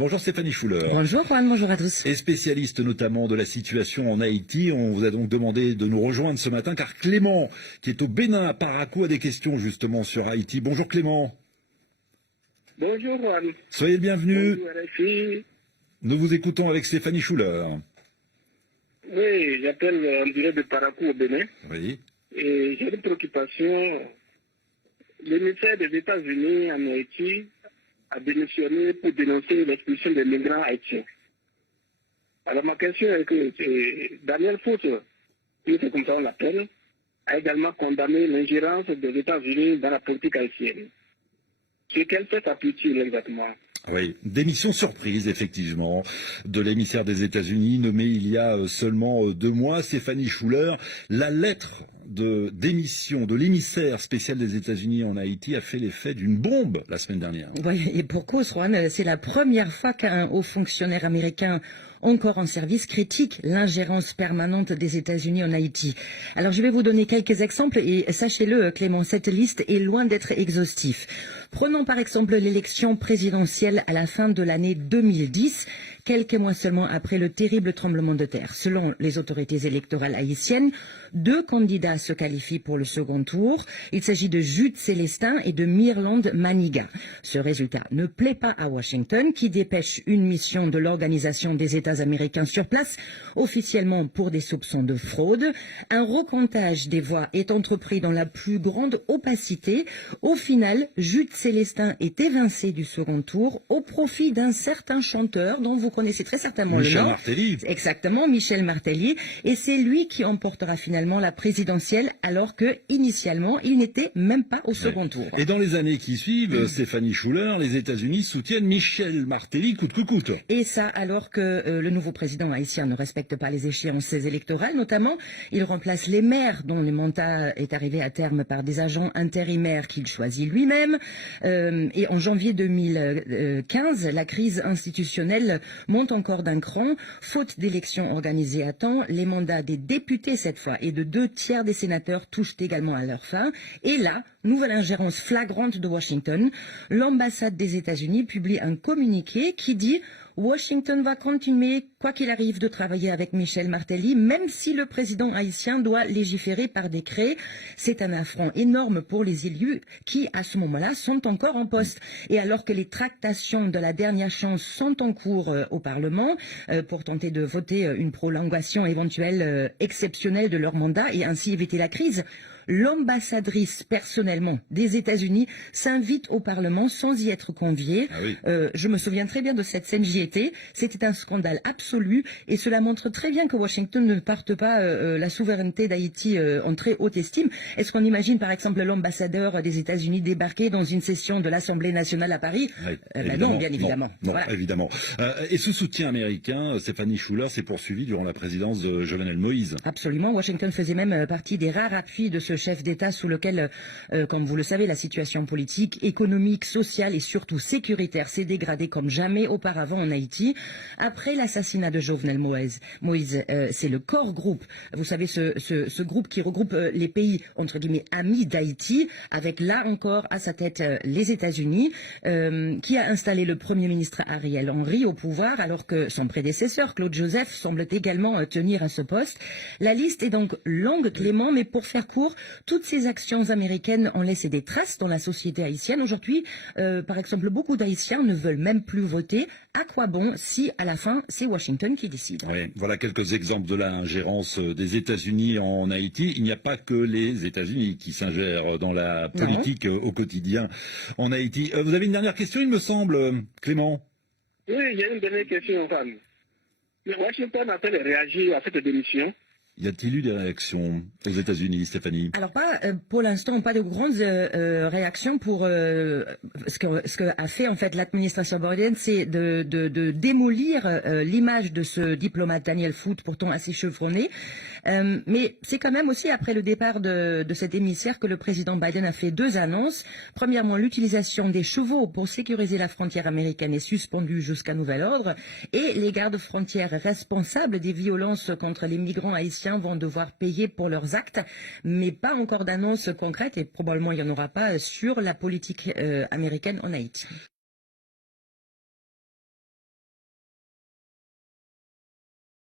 Bonjour Stéphanie Schuller. Bonjour Juan, bonjour à tous. Et spécialiste notamment de la situation en Haïti, on vous a donc demandé de nous rejoindre ce matin car Clément, qui est au Bénin à Parakou, a des questions justement sur Haïti. Bonjour Clément. Bonjour Juan. Soyez le bienvenu. Bonjour RFI. Nous vous écoutons avec Stéphanie Schuller. Oui, j'appelle en direct de Parakou au Bénin. Oui. Et j'ai une préoccupation. L'émissaire des États-Unis en Haïti a démissionné pour dénoncer l'expulsion des migrants haïtiens. Alors ma question est que Daniel Foote, qui c'est comme ça on l'appelle, a également condamné l'ingérence des États-Unis dans la politique haïtienne. Sur quel fait appuie-t-il exactement? Oui, démission surprise, effectivement, de l'émissaire des États-Unis, nommé il y a seulement 2 mois, Stéphanie Schuller. La lettre de démission de l'émissaire spécial des États-Unis en Haïti a fait l'effet d'une bombe la semaine dernière. Oui, et pour cause, Juan, c'est la première fois qu'un haut fonctionnaire américain encore en service critique l'ingérence permanente des États-Unis en Haïti. Alors je vais vous donner quelques exemples et sachez-le Clément, cette liste est loin d'être exhaustive. Prenons par exemple l'élection présidentielle à la fin de l'année 2010, quelques mois seulement après le terrible tremblement de terre. Selon les autorités électorales haïtiennes, 2 candidats se qualifient pour le second tour. Il s'agit de Jude Célestin et de Mirland Maniga. Ce résultat ne plaît pas à Washington, qui dépêche une mission de l'Organisation des États américains sur place, officiellement pour des soupçons de fraude. Un recomptage des voix est entrepris dans la plus grande opacité. Au final, Jude Célestin est évincé du second tour au profit d'un certain chanteur dont vous connaissez très certainement le nom. Michel Martelly. Exactement, Michel Martelly. Et c'est lui qui emportera finalement la présidentielle, alors que initialement il n'était même pas au second tour. Et dans les années qui suivent, Stéphanie Schuller, les États-Unis soutiennent Michel Martelly coûte que coûte. Et ça, alors que le nouveau président haïtien ne respecte pas les échéances électorales, notamment, il remplace les maires dont le mandat est arrivé à terme par des agents intérimaires qu'il choisit lui-même. Et en janvier 2015, la crise institutionnelle monte encore d'un cran. Faute d'élections organisées à temps, les mandats des députés cette fois et de 2/3 des sénateurs touchent également à leur fin. Et là, nouvelle ingérence flagrante de Washington. L'ambassade des États-Unis publie un communiqué qui dit Washington va continuer, quoi qu'il arrive, de travailler avec Michel Martelly, même si le président haïtien doit légiférer par décret. C'est un affront énorme pour les élus qui, à ce moment-là, sont encore en poste. Et alors que les tractations de la dernière chance sont en cours au Parlement pour tenter de voter une prolongation éventuelle exceptionnelle de leur mandat et ainsi éviter la crise, l'ambassadrice personnellement des États-Unis s'invite au Parlement sans y être conviée. Ah oui. Je me souviens très bien de cette scène, j'y étais. C'était un scandale absolu et cela montre très bien que Washington ne porte pas la souveraineté d'Haïti en très haute estime. Est-ce qu'on imagine par exemple l'ambassadeur des États-Unis débarquer dans une session de l'Assemblée nationale à Paris? Oui, Non, bien évidemment. Non, Voilà. évidemment. Et ce soutien américain, Stéphanie Schuller, s'est poursuivi durant la présidence de Jovenel Moïse. Absolument. Washington faisait même partie des rares appuis de ce chef d'État sous lequel, comme vous le savez, la situation politique, économique, sociale et surtout sécuritaire s'est dégradée comme jamais auparavant en Haïti. Après l'assassinat de Jovenel Moïse, c'est le Core Group, vous savez, ce groupe qui regroupe les pays, entre guillemets, amis d'Haïti, avec là encore à sa tête les États-Unis, qui a installé le Premier ministre Ariel Henry au pouvoir, alors que son prédécesseur, Claude Joseph, semble également tenir à ce poste. La liste est donc longue, Clément, mais pour faire court, toutes ces actions américaines ont laissé des traces dans la société haïtienne. Aujourd'hui, par exemple, beaucoup d'Haïtiens ne veulent même plus voter. À quoi bon si, à la fin, c'est Washington qui décide? Oui, voilà quelques exemples de l'ingérence des États-Unis en Haïti. Il n'y a pas que les États-Unis qui s'ingèrent dans la politique au quotidien en Haïti. Vous avez une dernière question, il me semble, Clément? Oui, il y a une dernière question, Juan. Washington a-t-elle réagi à cette démission? Y a-t-il eu des réactions aux États-Unis, Stéphanie? Alors pas pour l'instant, pas de grandes réactions pour ce que a fait en fait l'administration Biden, c'est de démolir l'image de ce diplomate Daniel Foote, pourtant assez chevronné. Mais c'est quand même aussi après le départ de cet émissaire que le président Biden a fait 2 annonces. Premièrement, l'utilisation des chevaux pour sécuriser la frontière américaine est suspendue jusqu'à nouvel ordre, et les gardes frontières responsables des violences contre les migrants haïtiens vont devoir payer pour leurs actes, mais pas encore d'annonce concrète et probablement il n'y en aura pas sur la politique américaine en Haïti.